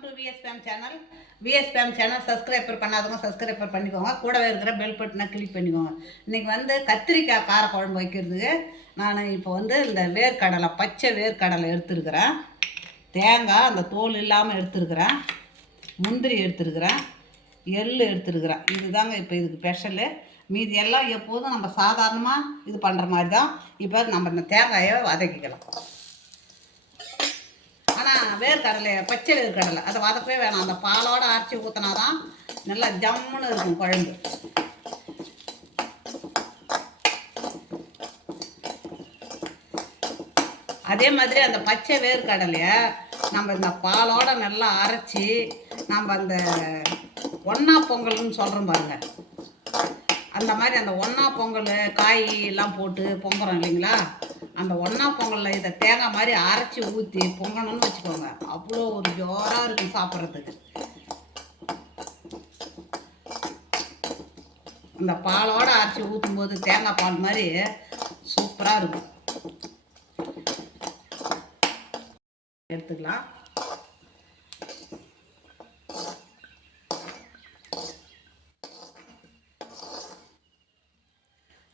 Welcome to VSPM channel. VSPM channel subscriber பண்ணாதவங்க subscriber பண்ணிக்கோங்க. கூடவே இருக்கிற பெல் பட்டனை கிளிக் பண்ணிக்கோங்க. இன்றைக்கி கத்திரிக்காய் காரக்குழம்பு வைக்கிறதுக்கு நான் இப்போ இந்த வேர்க்கடலை, பச்சை வேர்க்கடலை எடுத்துருக்கிறேன். தேங்காய் அந்த தோல் இல்லாமல் எடுத்துருக்கிறேன். முந்திரி எடுத்துருக்கிறேன். எள் எடுத்துருக்கிறேன். இதுதாங்க இப்போ இதுக்கு ஸ்பெஷலு. மீதி எல்லாம் எப்போதும் நம்ம சாதாரணமாக இது பண்ணுற மாதிரி தான். இப்போ நம்ம இந்த தேங்காயை வதக்கிக்கலாம். ஆனால் வேர்க்கடலை, பச்சை வேர்க்கடலை அதை வதக்கவே வேணாம். அந்த பாலோடு அரைச்சி ஊற்றினா தான் நல்லா ஜம்முன்னு இருக்கும் குழம்பு. அதே மாதிரி அந்த பச்சை வேர்க்கடலையை நம்ம இந்த பாலோடு நல்லா அரைச்சி நம்ம அந்த ஒன்றா பொங்கல்னு சொல்கிறோம் பாருங்கள். அந்த மாதிரி அந்த ஒன்றா பொங்கல் காய் எல்லாம் போட்டு பொங்குறோம் இல்லைங்களா, அந்த ஒன்றா பொங்கலில் இதை தேங்காய் மாதிரி அரைச்சி ஊற்றி பொங்கணும்னு வச்சுக்கோங்க. அவ்வளோ ஒரு ஜோராக இருக்கும் சாப்பிட்றதுக்கு. இந்த பாலோடு அரைச்சி ஊற்றும் போது தேங்காய் பால் மாதிரி சூப்பராக இருக்கும். எடுத்துக்கலாம்.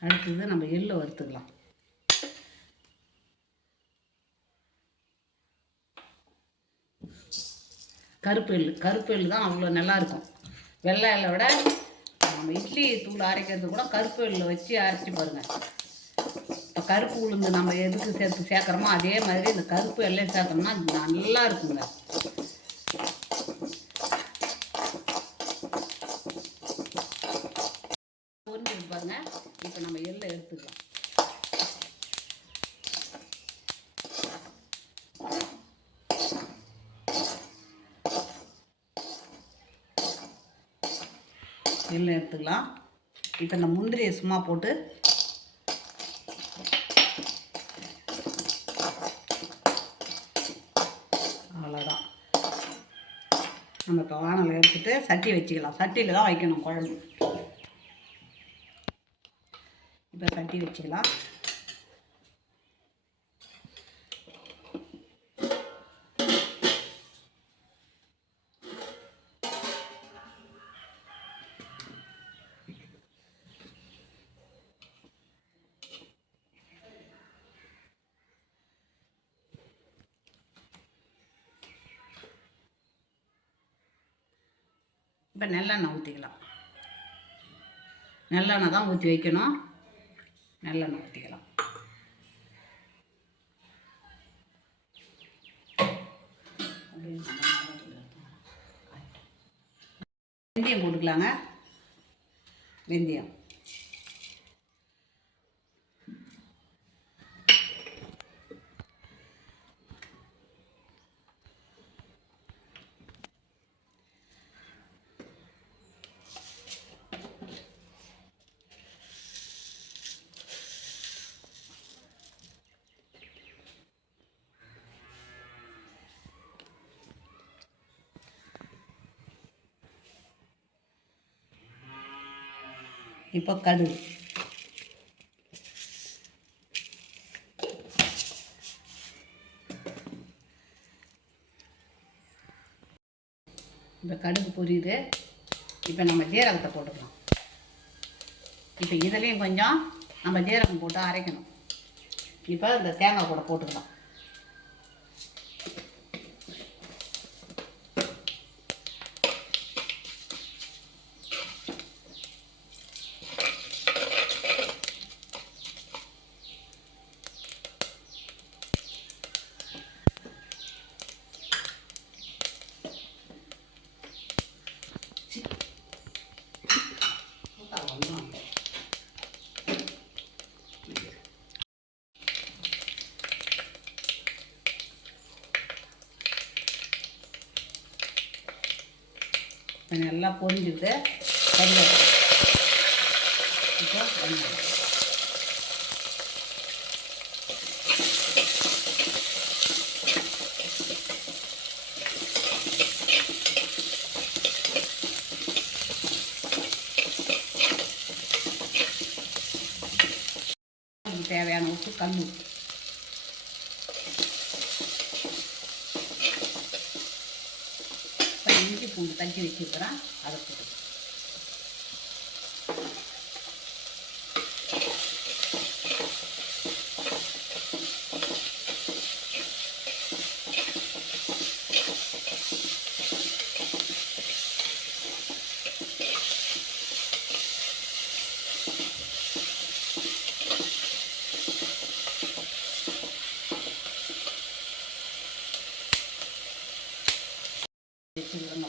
அடுத்தது நம்ம எள்ளு வறுத்துக்கலாம். கருப்பு எள்ளு தான் அவ்வளோ நல்லாயிருக்கும். வெள்ளை எள்ளை விட நம்ம இட்லி தூள் அரைக்கிறது கூட கருப்பு எள்ளு வச்சு அரைச்சி பாருங்கள். இப்போ கருப்பு உளுந்து நம்ம எதுக்கு சேர்க்குறோமோ அதே மாதிரி இந்த கருப்பு எல்லையை சேர்த்தோம்னா நல்லா இருக்குங்க. புரிஞ்சுட்டு பாருங்க. இப்போ நம்ம எள்ளை எடுத்துக்கலாம். எள்ளை எடுத்துக்கலாம். இப்போ இந்த முந்திரியை சும்மா போட்டு அவ்வளோதான். நம்ம இப்போ வானலை எடுத்துட்டு சட்டி வச்சுக்கலாம். சட்டியில் தான் வைக்கணும் குழம்பு. இப்போ சட்டி வச்சுக்கலாம். இப்போ நல்லெண்ணெய் ஊற்றிக்கலாம். நல்லெண்ணெய் தான் ஊற்றி வைக்கணும். நல்லெண்ணெய் ஊற்றிக்கலாம். வெந்தயம் போட்டுக்கலாங்க. வெந்தயம் இப்போ கடுகு, இப்போ கடுகு பொரியுது. இப்போ நம்ம ஜீரகத்தை போட்டுக்கலாம். இப்போ இதுலேயும் கொஞ்சம் நம்ம ஜீரகம் போட்டு அரைக்கணும். இப்போ இந்த தேங்காய் கூட போட்டுக்கலாம். நல்லா பொரிஞ்சுட்டு கறிவேப்பிலை இப்போ வெங்காயம் தேவையான உப்பு, கல் உப்பு இஞ்சி பூண்டு தட்டி வச்சுருக்கிறேன், அதை போட்டு வச்சுக்கிறோங்க.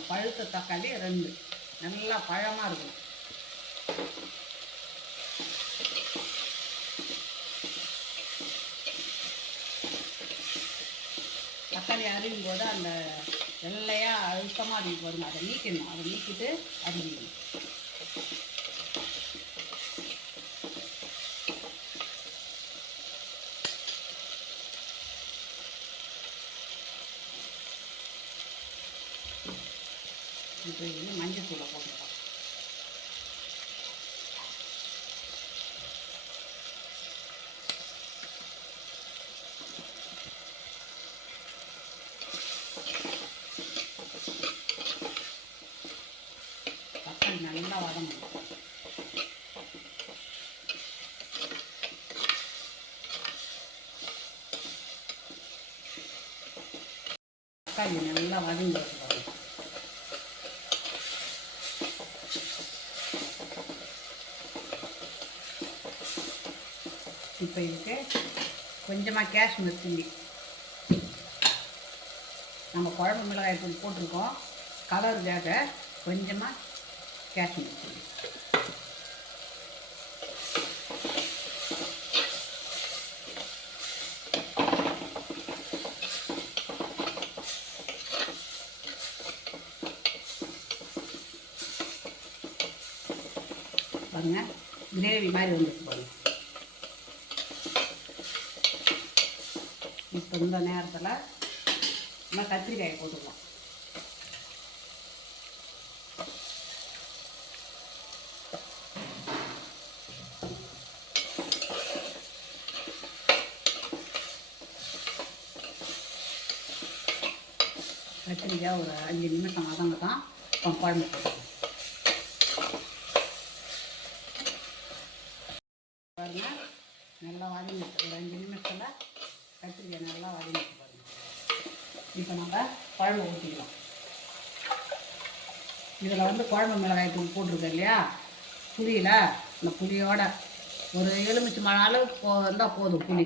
பழுத்த தக்காளி 2 நல்லா பழமாக இருக்கும். தக்காளி அரியும் போது அந்த வெள்ளையாக அழுத்தமாக அரியும் போதுங்க, அதை நீக்கணும். அதை நீக்கிட்டு அரிஞ்சிக்கணும். இப்போ இது மஞ்சள் தூளை போட்டுக்கலாம். தக்காளி நல்லா வதங்கணும். தக்காளி நல்லா வதங்கி வச்சுக்கணும். இப்போ இதுக்கு கொஞ்சமாக காஷ்மீர் சில்லி, நம்ம குழம்பு மிளகாய் தூள் போட்டிருக்கோம், கலருக்காக கொஞ்சமாக காஷ்மீர் சில்லி. பாருங்க, கிரேவி மாதிரி வந்துருக்கு பாருங்க. இப்போ இந்த நேரத்தில் நம்ம கத்திரிக்காயை போட்டுக்கலாம். கத்திரிக்காய் ஒரு 5 நிமிஷம் வதங்க தான் குழம்பு போட்டுக்கலாம். பாருங்க, நல்லா வதங்கிட்டு ஒரு 5 நிமிஷத்தில் கத்திரிக்காய் நல்லா வதங்கிட்டு பாருங்க. இப்போ நம்ம குழம்பு ஊற்றிக்கலாம். இதில் வந்து குழம்பு மிளகாய் தூள் போட்டிருக்கோம் இல்லையா, புளியில் இந்த புளியோட ஒரு எலுமிச்சை மழை அளவுக்கு இருந்தால் போதும். புளி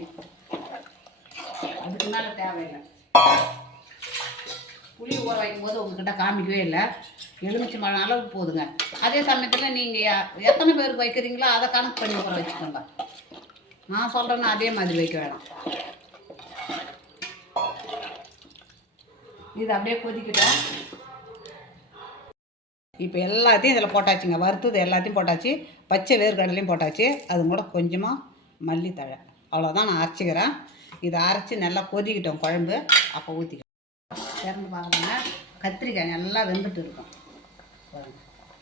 அதுக்கு மேலே தேவையில்லை. புளி ஊற வைக்கும் போது உங்கள்கிட்ட காமிக்கவே இல்லை, எலுமிச்சை மழை அளவுக்கு போதுங்க. அதே சமயத்தில் நீங்கள் எத்தனை பேருக்கு வைக்கிறீங்களோ அதை கணக்கு பண்ணி ஊற வச்சுக்கோங்க. நான் சொல்கிறேன்னா அதே மாதிரி வைக்க வேணாம். இது அப்படியே கொதிக்கிட்டோம். இப்போ எல்லாத்தையும் இதில் போட்டாச்சுங்க. வறுத்தது எல்லாத்தையும் போட்டாச்சு, பச்சை வேர்க்கடலையும் போட்டாச்சு, அது கூட கொஞ்சமாக மல்லித்தழை, அவ்வளோதான் நான் அரைச்சிக்கிறேன். இதை அரைச்சி நல்லா கொதிக்கிட்டோம் குழம்பு. அப்போ ஊற்றிக்கலாம். திறந்து பார்க்கலாங்க. கத்திரிக்காய் நல்லா வெந்துட்டு இருக்கும் பாருங்க,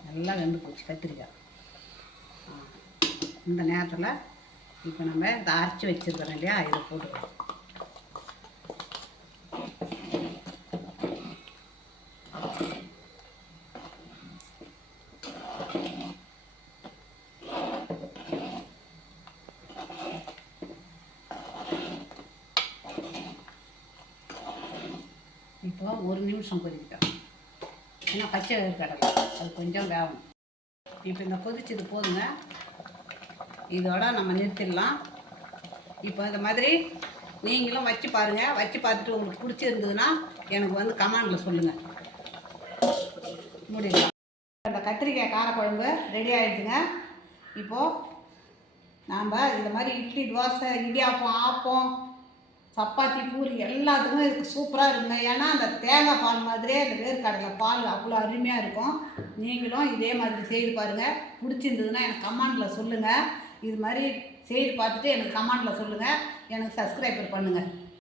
நல்லா வெந்து போச்சு கத்திரிக்காய். இந்த நேரத்தில் இப்போ நம்ம இதை அரைச்சி வச்சுருக்கிறோம் இல்லையா, இதை போட்டுக்கலாம். இப்போ 1 நிமிஷம் கொதிக்கிட்டோம். ஏன்னா பச்சை வேர்க்கடலை அது கொஞ்சம் வேகணும். இப்போ இந்த கொதிச்சது போதுங்க, இதோட நம்ம நிறுத்திடலாம். இப்போ இந்த மாதிரி நீங்களும் வச்சு பாருங்கள். வச்சு பார்த்துட்டு உங்களுக்கு பிடிச்சிருந்ததுன்னா எனக்கு வந்து கமெண்டில் சொல்லுங்கள். முடியலாம். அந்த கத்திரிக்காய் காரக்குழம்பு ரெடி ஆகிடுதுங்க. இப்போது நாம் இந்த மாதிரி இட்லி, தோசை, இடியாப்பம், ஆப்பம், சப்பாத்தி, பூரி எல்லாத்துக்குமே இதுக்கு சூப்பராக இருக்குங்க. ஏன்னா அந்த தேங்காய் பால் மாதிரியே அந்த வேர்க்கடலை பால் அவ்வளோ அருமையாக இருக்கும். நீங்களும் இதே மாதிரி செய்து பாருங்கள். பிடிச்சிருந்ததுன்னா எனக்கு கமெண்டில் சொல்லுங்கள். இது மாதிரி செய்து பார்த்துட்டு எனக்கு கமெண்டில் சொல்லுங்கள். எனக்கு சப்ஸ்கிரைபர் பண்ணுங்கள்.